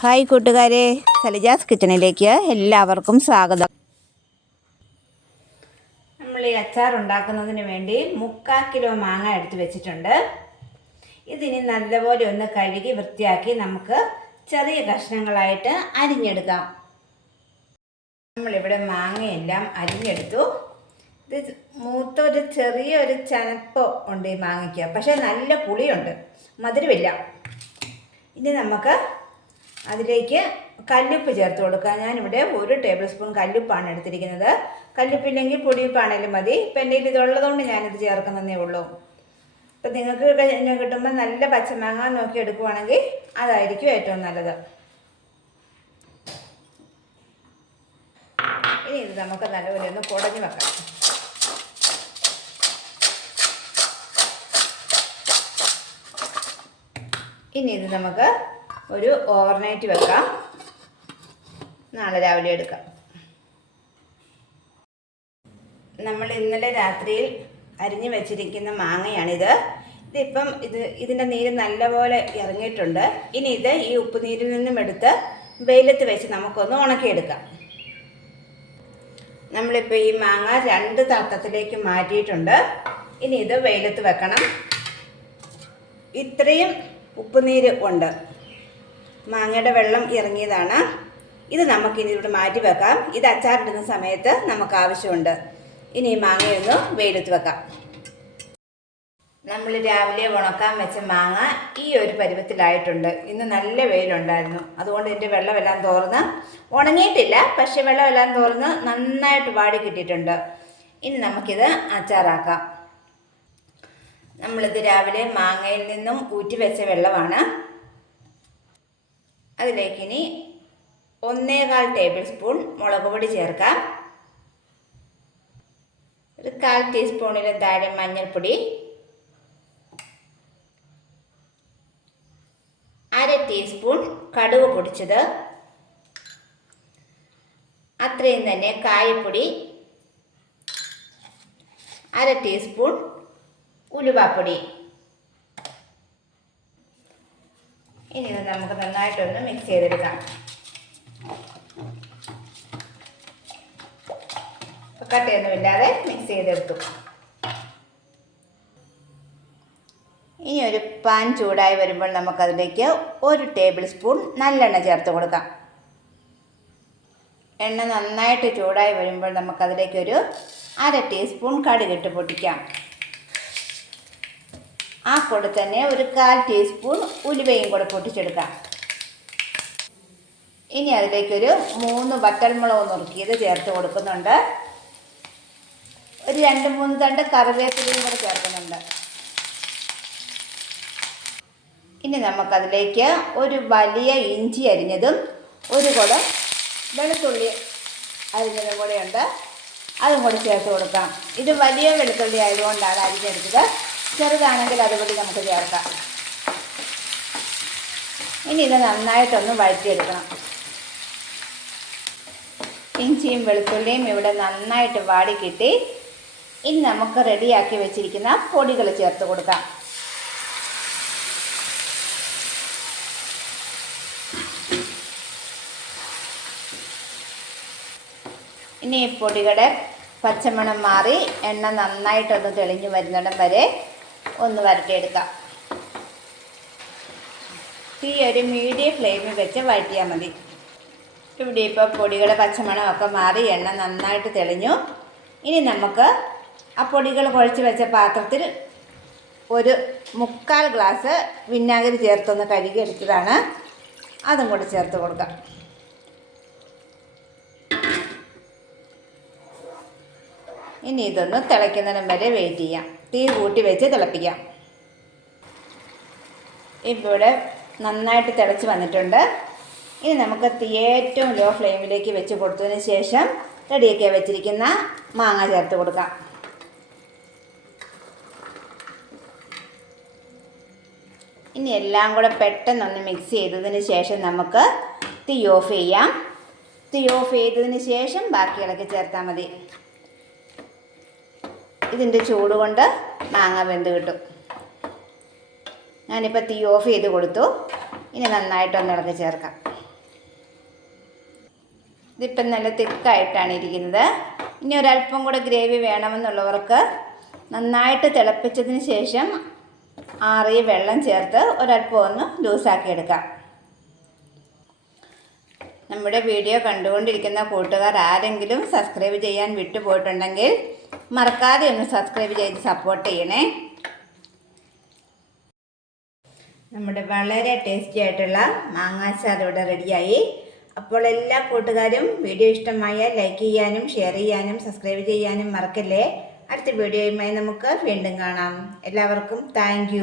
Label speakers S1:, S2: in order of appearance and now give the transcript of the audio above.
S1: Hi കൂട്ടുകാരെ സലിജാസ് കിച്ചണിലേക്ക് എല്ലാവർക്കും സ്വാഗതം. നമ്മൾ ഈ അച്ചാർ ഉണ്ടാക്കുന്നതിന് വേണ്ടി മുക്കാൽ കിലോ മാങ്ങ എടുത്ത് വെച്ചിട്ടുണ്ട്. ഇതിനി നല്ലപോലെ ഒന്ന് കഴുകി വൃത്തിയാക്കി നമുക്ക് ചെറിയ കഷ്ണങ്ങളായിട്ട് അരിഞ്ഞെടുക്കാം. നമ്മളിവിടെ മാങ്ങയെല്ലാം അരിഞ്ഞെടുത്തു. ഇത് മൂത്തൊരു ചെറിയൊരു ചനപ്പ് ഉണ്ട് ഈ മാങ്ങയ്ക്ക്. പക്ഷേ നല്ല പുളിയുണ്ട്. മധുരമില്ല. ഇനി നമുക്ക് അതിലേക്ക് കല്ലുപ്പ് ചേർത്ത് കൊടുക്കുക. ഞാനിവിടെ ഒരു ടേബിൾ സ്പൂൺ കല്ലുപ്പാണ് എടുത്തിരിക്കുന്നത്. കല്ലുപ്പില്ലെങ്കിൽ പൊടിയുപ്പാണേലും മതി. ഇപ്പം എന്റെ കയ്യിൽ ഇതുള്ളതുകൊണ്ട് ഞാനിത് ചേർക്കുന്നതേ ഉള്ളൂ. ഇപ്പം നിങ്ങൾക്ക് കിട്ടുമ്പോൾ നല്ല പച്ചമാങ്ങ നോക്കി എടുക്കുവാണെങ്കിൽ അതായിരിക്കും ഏറ്റവും നല്ലത്. ഇനി ഇത് നമുക്ക് നല്ലപോലെ ഒന്ന് കുടഞ്ഞു വെക്കാം. ഇനി ഇത് നമുക്ക് ഒരു ഓവർനൈറ്റ് വെക്കാം. നാളെ രാവിലെ എടുക്കാം. നമ്മൾ ഇന്നലെ രാത്രിയിൽ അരിഞ്ഞു വെച്ചിരിക്കുന്ന മാങ്ങയാണിത്. ഇതിപ്പം ഇത് ഇതിന്റെ നീര് നല്ലപോലെ ഇറങ്ങിയിട്ടുണ്ട്. ഇനി ഇത് ഈ ഉപ്പ് നീരിൽ നിന്നും എടുത്ത് വെയിലത്ത് വെച്ച് നമുക്കൊന്ന് ഉണക്കിയെടുക്കാം. നമ്മളിപ്പോൾ ഈ മാങ്ങ രണ്ട് തട്ടത്തിലേക്ക് മാറ്റിയിട്ടുണ്ട്. ഇനി ഇത് വെയിലത്ത് വെക്കണം. ഇത്രയും ഉപ്പുനീര് ഉണ്ട്. മാങ്ങയുടെ വെള്ളം ഇറങ്ങിയതാണ്. ഇത് നമുക്കിനി ഇവിടെ മാറ്റി വെക്കാം. ഇത് അച്ചാറിടുന്ന സമയത്ത് നമുക്ക് ആവശ്യമുണ്ട്. ഇനി മാങ്ങയൊന്ന് വെയിലത്ത് വെക്കാം. നമ്മൾ രാവിലെ ഉണക്കാൻ വെച്ച മാങ്ങ ഈ ഒരു പരുവത്തിലായിട്ടുണ്ട്. ഇന്ന് നല്ല വെയിലുണ്ടായിരുന്നു. അതുകൊണ്ട് ഇതിന്റെ വെള്ളമെല്ലാം തോർന്ന് ഉണങ്ങിയിട്ടില്ല. പക്ഷേ വെള്ളമെല്ലാം തോർന്ന് നന്നായിട്ട് വാടി കിട്ടിയിട്ടുണ്ട്. ഇനി നമുക്കിത് അച്ചാറാക്കാം. നമ്മളിത് രാവിലെ മാങ്ങയിൽ നിന്നും ഊറ്റി വെച്ച വെള്ളമാണ്. അതിലേക്ക് ഇനി ഒന്നേകാൽ ടേബിൾ സ്പൂൺ മുളക് പൊടി ചേർക്കാം. ഒരു കാൽ ടീസ്പൂണിലും താഴെ മഞ്ഞൾപ്പൊടി. അര ടീസ്പൂൺ കടുക് പൊടിച്ചത്. അത്രയും തന്നെ കായപ്പൊടി. അര ടീസ്പൂൺ ഉലുവാപ്പൊടി. ഇനി ഇത് നമുക്ക് നന്നായിട്ടൊന്ന് മിക്സ് ചെയ്തെടുക്കാം. കട്ടയൊന്നുമില്ലാതെ മിക്സ് ചെയ്തെടുത്തു. ഇനി ഒരു പാൻ ചൂടായി വരുമ്പോൾ നമുക്കതിലേക്ക് ഒരു ടേബിൾ സ്പൂൺ നല്ലെണ്ണ ചേർത്ത് കൊടുക്കാം. എണ്ണ നന്നായിട്ട് ചൂടായി വരുമ്പോൾ നമുക്കതിലേക്ക് നമുക്കതിലേക്കൊരു അര ടീസ്പൂൺ കടുകിട്ട് പൊട്ടിക്കാം. ആ കൂടെ തന്നെ ഒരു കാൽ ടീസ്പൂൺ ഉലുവയും കൂടെ പൊട്ടിച്ചെടുക്കാം. ഇനി അതിലേക്കൊരു മൂന്ന് വറ്റൽമുളക് നുറുക്കിയത് ചേർത്ത് കൊടുക്കുന്നുണ്ട്. ഒരു രണ്ട് മൂന്ന് തണ്ട് കറിവേപ്പിലയും കൂടെ ചേർക്കുന്നുണ്ട്. ഇനി നമുക്കതിലേക്ക് ഒരു വലിയ ഇഞ്ചി അരിഞ്ഞതും ഒരു കുടം വെളുത്തുള്ളി അരിഞ്ഞതും കൂടെയുണ്ട് അതും കൂടി ചേർത്ത് കൊടുക്കാം. ഇത് വലിയ വെളുത്തുള്ളി ആയതുകൊണ്ടാണ് അരിഞ്ഞെടുത്തത്. ചെറുതാണെങ്കിൽ അതുപോലെ നമുക്ക് ചേർക്കാം. ഇനി ഇത് നന്നായിട്ടൊന്ന് വഴറ്റിയെടുക്കണം. ഇഞ്ചിയും വെളുത്തുള്ളിയും ഇവിടെ നന്നായിട്ട് വാടി കിട്ടി ഇനി നമുക്ക് റെഡിയാക്കി വെച്ചിരിക്കുന്ന പൊടികൾ ചേർത്ത് കൊടുക്കാം. ഇനി ഈ പൊടികളുടെ പച്ചമണം മാറി എണ്ണ നന്നായിട്ടൊന്ന് തെളിഞ്ഞു വരുന്നിടം വരെ ഒന്ന് വരട്ടിയെടുക്കാം. തീ ഒരു മീഡിയം ഫ്ലെയിമിൽ വെച്ച് വഴറ്റിയാൽ മതി. ഇവിടെ ഇപ്പോൾ പൊടികളെ പച്ചമണമൊക്കെ മാറി എണ്ണ നന്നായിട്ട് തെളിഞ്ഞു. ഇനി നമുക്ക് ആ പൊടികൾ കുഴച്ച് വെച്ച പാത്രത്തിൽ ഒരു മുക്കാൽ ഗ്ലാസ് വിനാഗിരി ചേർത്തൊന്ന് കഴുകി എടുത്തതാണ്. അതും കൂടെ ചേർത്ത് കൊടുക്കാം. ഇനി ഇതൊന്ന് തിളയ്ക്കുന്നതിനും വരെ വെയിറ്റ് ചെയ്യാം. തീ കൂട്ടി വെച്ച് തിളപ്പിക്കാം. ഇപ്പോൾ ഇവിടെ നന്നായിട്ട് തിളച്ച് വന്നിട്ടുണ്ട്. ഇനി നമുക്ക് തീ ഏറ്റവും ലോ ഫ്ലെയിമിലേക്ക് വെച്ച് കൊടുത്തതിന് ശേഷം റെഡിയാക്കി വെച്ചിരിക്കുന്ന മാങ്ങ ചേർത്ത് കൊടുക്കാം. ഇനി എല്ലാം കൂടെ പെട്ടെന്നൊന്ന് മിക്സ് ചെയ്തതിന് ശേഷം നമുക്ക് തീ ഓഫ് ചെയ്യാം. തീ ഓഫ് ചെയ്തതിന് ശേഷം ബാക്കികളൊക്കെ ചേർത്താൽ മതി. ഇതിന്റെ ചൂട് കൊണ്ട് മാങ്ങ വെന്ത് കിട്ടും. ഞാനിപ്പോൾ തീ ഓഫ് ചെയ്ത് കൊടുത്തു. ഇനി നന്നായിട്ടൊന്ന് ഇളക്കി ചേർക്കാം. ഇതിപ്പം നല്ല തിക്കായിട്ടാണ് ഇരിക്കുന്നത്. ഇനി ഒരല്പം കൂടെ ഗ്രേവി വേണമെന്നുള്ളവർക്ക് നന്നായിട്ട് തിളപ്പിച്ചതിന് ശേഷം ആറിയ വെള്ളം ചേർത്ത് ഒരല്പം ഒന്ന് ലൂസാക്കി എടുക്കാം. നമ്മുടെ വീഡിയോ കണ്ടുകൊണ്ടിരിക്കുന്ന കൂട്ടുകാർ ആരെങ്കിലും സബ്സ്ക്രൈബ് ചെയ്യാൻ വിട്ടുപോയിട്ടുണ്ടെങ്കിൽ മറക്കാതെ ഒന്ന് സബ്സ്ക്രൈബ് ചെയ്ത് സപ്പോർട്ട് ചെയ്യണേ. നമ്മുടെ വളരെ ടേസ്റ്റി ആയിട്ടുള്ള മാങ്ങാച്ചാർ ഇവിടെ റെഡിയായി അപ്പോൾ എല്ലാ കൂട്ടുകാരും വീഡിയോ ഇഷ്ടമായാൽ ലൈക്ക് ചെയ്യാനും ഷെയർ ചെയ്യാനും സബ്സ്ക്രൈബ് ചെയ്യാനും മറക്കല്ലേ. അടുത്ത വീഡിയോയുമായി നമുക്ക് വീണ്ടും കാണാം. എല്ലാവർക്കും താങ്ക്